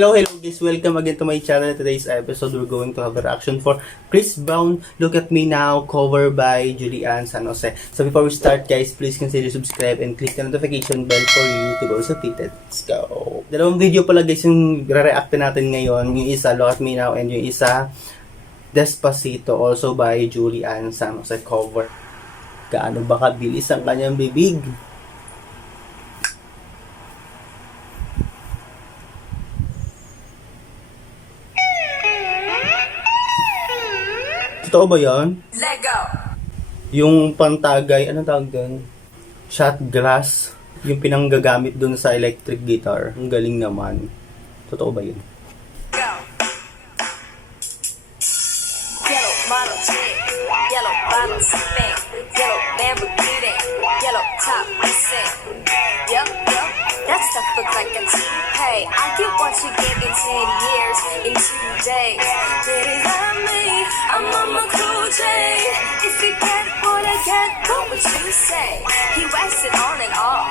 Hello guys, welcome again to my channel. Today's episode, we're going to have a reaction for Chris Brown, Look at Me Now, cover by Julian San Jose. So before we start guys, please consider subscribe and click the notification bell for you to go sa updated. Let's go! Dalawang video pala guys yung re-react natin ngayon. Yung isa, Look at Me Now, and yung isa, Despacito, also by Julian San Jose cover. Gaano ba kabilis ang kanyang bibig? Totoo ba yan? Lego! Yung pantagay, anong tawag doon? Shot glass, yung pinanggagamit doon sa electric guitar. Ang galing naman. Totoo ba yun? Go! Yellow model chick, yellow bottle sipping, yellow Lamborghini, yellow top missing. Yup, that stuff looks like a toupee. I get what you get in 10 years, in 2 days. Did he love me? I'm on my cool J. If you get what I get, what would you say? He waxed it on and off,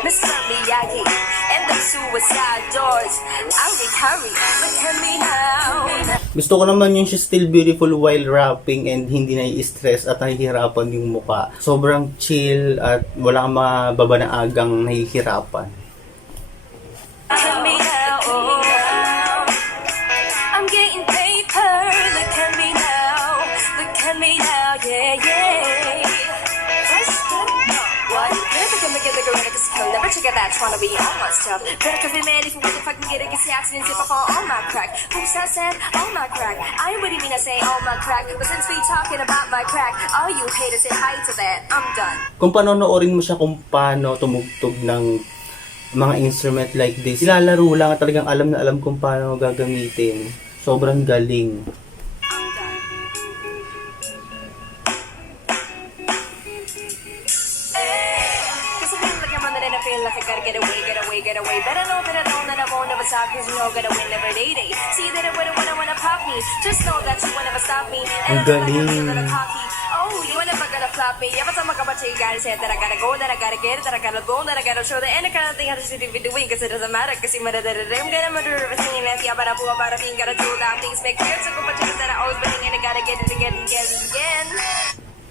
Mr. Miyagi, and the suicide doors. I'll be hurry, look at me now. Gusto ko naman yung She's Still Beautiful while rapping and hindi nai-stress at nahihirapan yung muka. Sobrang chill at wala kang mababa na agang nahihirapan. Look at me now, oh. I'm getting paper. Look at me now, look at me now, yeah, yeah. What? Never gonna get the gorilla cause I'll never check that trying to be on my stuff. Better could be mad if you want to fucking get it, cause the accidents if I fall on my crack. Who's that said, on my crack? I ain't really mean to say on my crack, but since we talking about my crack, all you haters say hi to that, I'm done. Kung panonoorin mo siya kung paano tumugtog ng mga instrument like this, ilalaro lang at talagang alam na alam kung paano gagamitin. Sobrang galing. I'm done. Cause I feel like I'm running and I feel like I gotta get away. Better know that I won't never stop, cause you know gotta win every day. See that I wanna pop me. Just know that you won't never stop me. And Ang galing. Oh, you ain't never gonna flop me. Every time I come out to you, gotta say that I gotta go, that I gotta get it, that I gotta go, that I gotta show the end. I kind of thing I just need to be doing, cause it doesn't matter, cause you matter that I'm gonna murder everything in life. Yeah, but I'm about to be, gotta do that. Things make clear, so go but that I always been and I gotta get it again.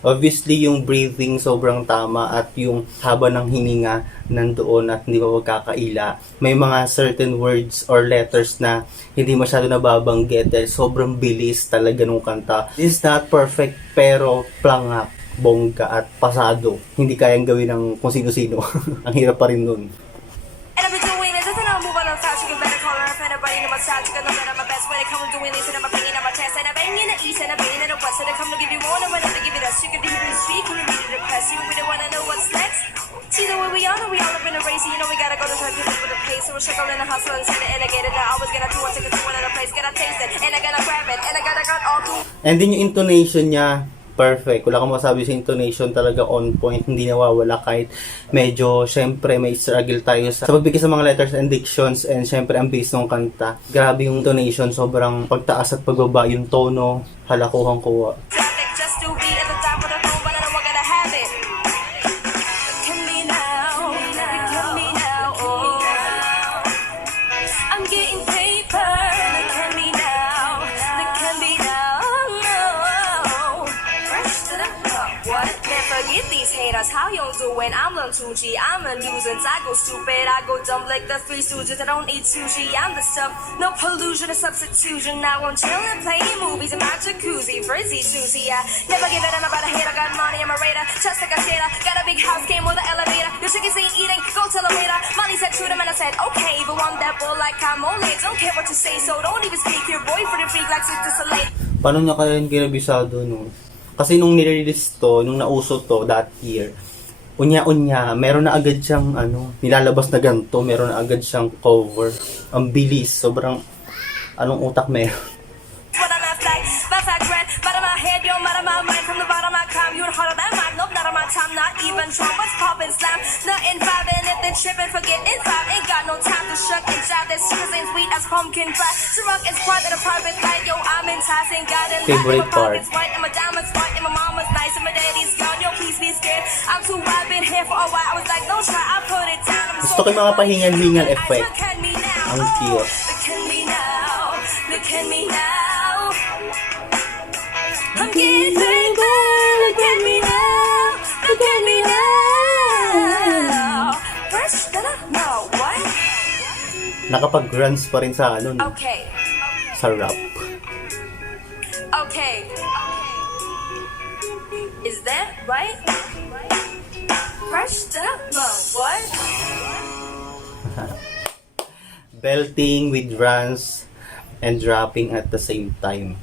Obviously, yung breathing sobrang tama at yung haba ng hininga nandoon at hindi pa magkakaila. May mga certain words or letters na hindi masyado nababanggit dahil sobrang bilis talaga nung kanta. This is not perfect pero plangak, bongga at pasado. Hindi kayang gawin ng kung sino-sino. Ang hirap pa rin nun. And I've been doing this, and I'll move on fast. You can better call her a friend, everybody know my side. You can know that I'm my best when it comes to doing this, and I'm a banging on my chest. And I'm banging in the east, and I'm banging in the west. And I come to give you more than when I give it us. You can be really sweet, you can be really depressed. You really wanna know what's next? See the way we all up in a race. You know we gotta go to try to keep up with the pace. So we're struggling in the hustle and send it, and I get it. I always gotta do one ticket to another place. Gotta taste it, and I gotta grab it, and I gotta got all through. And then yung intonation niya, perfect. Wala kang masabi sa intonation, talaga on point, hindi nawawala kahit medyo, syempre, may struggle tayo sa pagbigay sa mga letters and dictions and syempre, ang bass ng kanta. Grabe yung intonation, sobrang pagtaas at pagbaba, yung tono, halakuhang kuha. Just to be at the top of the throne, but I know I gotta have it. Look at me now, look at me now, oh. I'm getting paper, look at me now, look at me now, oh. Fresh to the top, what? Can't forget these haters, how you doing? I'm on 2G, I'm a nuisance, I go stupid, I go dumb like the Three Stooges, I don't eat sushi, I'm the stuff, no pollution or substitution, now I'm chilling, playing movies in my jacuzzi, frizzy, juicy, I never give it, I'm about a hater, got money, I'm a raider, just like a skater, got a big house, came with an elevator, your chickens ain't eating, go tell them later, Molly said shoot him and I said, okay, but want that bull like I'm only, don't care what you say, so don't even speak, your boyfriend freak like Sister Soleil. Paano niya kaya yung kinabisado, no? Kasi nung nire-release to, nung nauso to that year, unya-unya, meron na agad siyang nilalabas na ganito, meron na agad siyang cover. Ang bilis, sobrang anong utak meron. What I'm at like, my fat grand, out of my head, yo, out of my mind, from the bottom I climb, you're harder than mine, nope, not on my time, not even trying, what's poppin' slam, nothing vibing, if they trippin', forget it's vibe, ain't got no time to shuck and jive, this shit ain't sweet as pumpkin pie, to rock is quiet in a private light, yo, I'm enticing, got it, Favorite my part. pockets white, and my diamonds white, and my mama's nice, and my daddy's gone, yo, please be scared, I'm too wild, been here for a while, I was like, don't try, I put it down, I'm Gusto ko yung mga pahingal-hingal effect. Look at me now, Ang cute. look at me I'm getting paper. Look at me now. Look at me now. First, no, what? Nakapag-runs pa rin sa ano, no? Okay. Sa rap. Okay. Is that right? First, no, what? Belting with runs and dropping at the same time.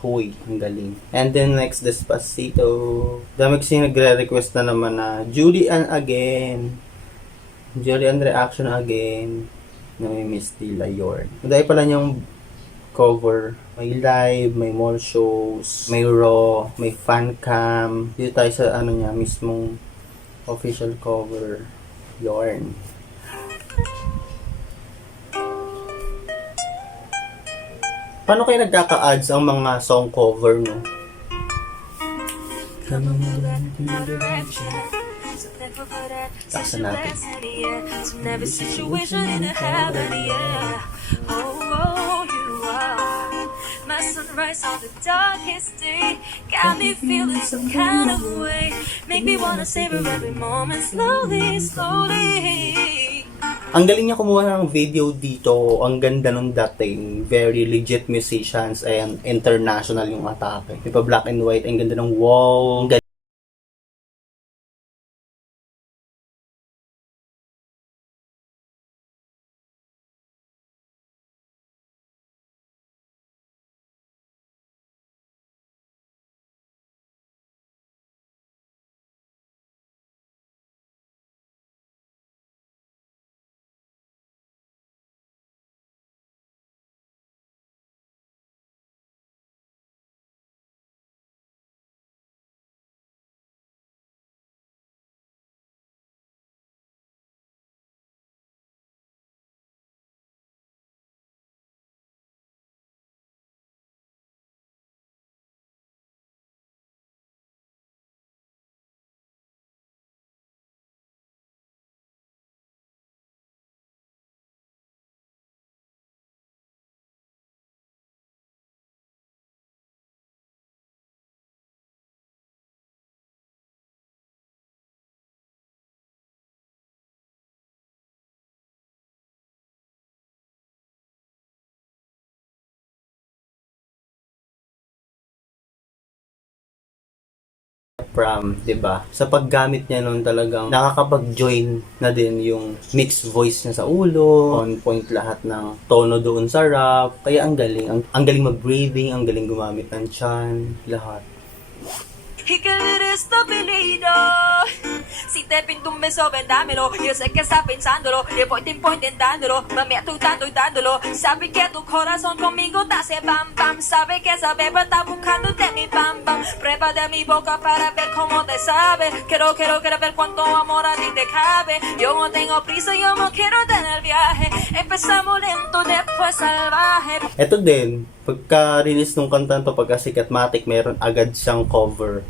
Huy, ang galing. And then next, Despacito. Dami kasi nagre-request na naman na Julian again. Julian reaction again. Na may Miss Tila Yorn. Dahil pala niyang cover. May live, may mall shows, may raw, may fan cam. Dito tayo sa ano niya, mismong official cover. Yorn. Paano kayo nagkaka-ads ang mga song cover, no? Taksa natin. My sunrise on the darkest day got me feeling some kind of way. Make me wanna savor every moment slowly, slowly. Ang galing niya kumuha ng video dito. Ang ganda nung dating. Very legit musicians and international yung atake. Di ba black and white? Ang ganda ng wow. Ang galing. From, 'di ba? Sa paggamit niya noon talagang nakakapag-join na din yung mixed voice niya sa ulo, on point lahat ng tono doon sa rap. Kaya ang galing, ang galing mag-breathing, ang galing gumamit ng chan, lahat. Y que eres tu apellido. Si te pinto un beso, vendámelo. Yo sé que estás pensándolo. Llevo tiempo intentándolo. Mami, tú tanto y dándolo. Sabe que tu corazón conmigo te hace bam bam. Sabe que esa beba está buscándote mi bam bam. Prueba de mi boca para ver cómo te sabe. Quiero ver cuánto amor a ti te cabe. Yo no tengo prisa, yo no quiero tener viaje. Empezamos lento, después salvaje. Ito din, pagka-release ng kanta to, pagka-Sikatmatic, meron agad siyang cover.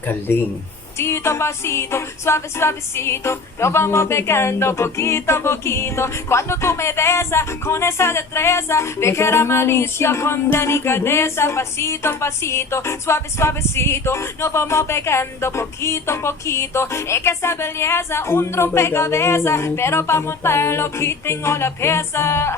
Galing. Pasito, pasito, suave, suavecito, nos vamos pegando poquito a poquito. Cuando tú me besas con esa destreza, ligera malicia con delicadeza. Pasito, pasito, suave, suavecito, nos vamos pegando poquito a poquito. Es que esa belleza, un rompecabezas, pero para montarlo aquí tengo la pieza.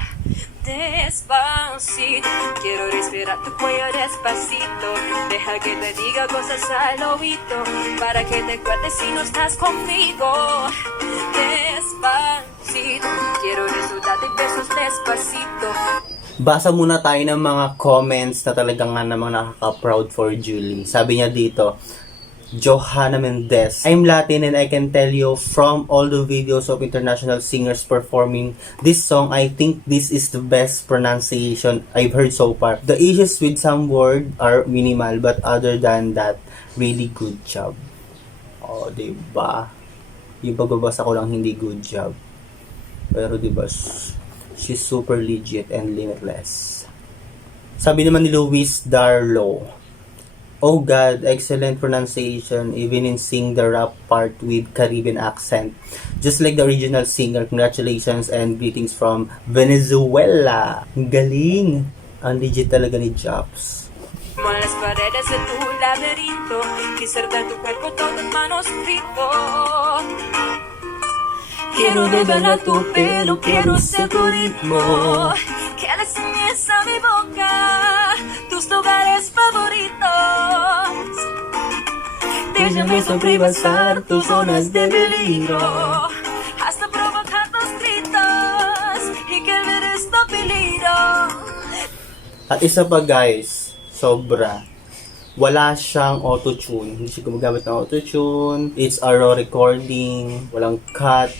Despacito, quiero respirar tu cuello despacito. Deja que te diga cosas al oído, para que te acuerdes si no estás conmigo. Despacito, quiero disfrutar de besos despacito. Basa muna tayo ng mga comments na talagang nga namang nakaka-proud for Julie. Sabi niya dito, Johanna Mendez. I'm Latin and I can tell you from all the videos of international singers performing this song, I think this is the best pronunciation I've heard so far. The issues with some words are minimal, but other than that, really good job. Oh, diba? Yung pagbabasa ko lang hindi good job. Pero diba, she's super legit and limitless. Sabi naman ni Luis Darlo, oh God, excellent pronunciation, even in sing the rap part with Caribbean accent. Just like the original singer, congratulations and greetings from Venezuela. Galing! Ang legit talaga ni Jops. Como las paredes de tu laberinto y ser de tu cuerpo todo en manuscrito. Quiero revelar tu pelo, quiero ser tu ritmo, que le enseñes a mi boca tus lugares favoritos. Déjame sobrepasar tus zonas de peligro, hasta provocar tus gritos y que olvides tu peligro. At isa pa guys, sobra. Wala siyang auto-tune. Hindi siya gumagamit ng auto-tune. It's a raw recording. Walang cut.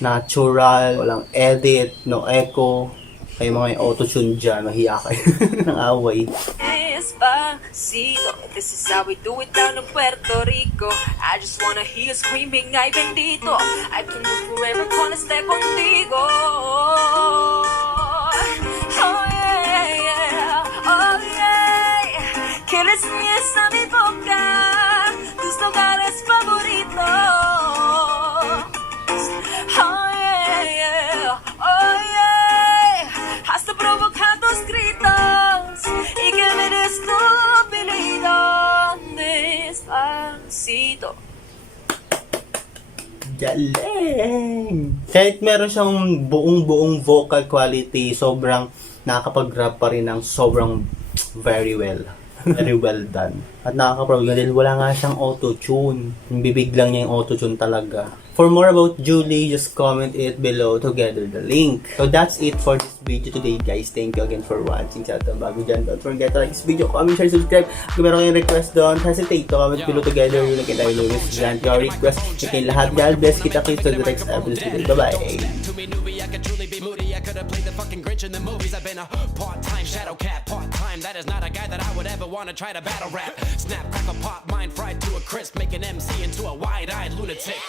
Natural. Walang edit. No echo. Kayo mga may auto-tune dyan. Mahiya kayo ng away. Despacito, this is how we do it down in Puerto Rico. I just wanna hear you screaming, ay bendito. I can live forever con esté contigo. Oh yeah, yeah, oh yeah. Que le enseñes a mi boca tus lugares favoritos. Oh yeah, yeah, oh yeah. Hasta provocar tus gritos y que me des tu apellido. Despacito. Galing! Kahit meron siyang buong vocal quality, sobrang nakakapag-rap pa rin ng sobrang very well. Very well done. At nakaka-proud nga dahil wala nga siyang auto-tune. Yung bibig lang niya yung auto-tune talaga. For more about Julie, just comment it below together the link. So that's it for this video today guys. Thank you again for watching. Sa itong bago dyan, don't forget to like this video, comment, share, subscribe. Kung meron kayong request don't hesitate to comment below together. Yun lang tayo Lewis. Grant your request. Yung lahat. God bless. Kita-kits to the next episode. Bye-bye. I could truly be moody. I could have played the fucking Grinch in the movies. I've been a part-time shadow cat, part-time. That is not a guy that I would ever want to try to battle rap. Snap, crackle, pop, mind fried to a crisp, make an MC into a wide-eyed lunatic.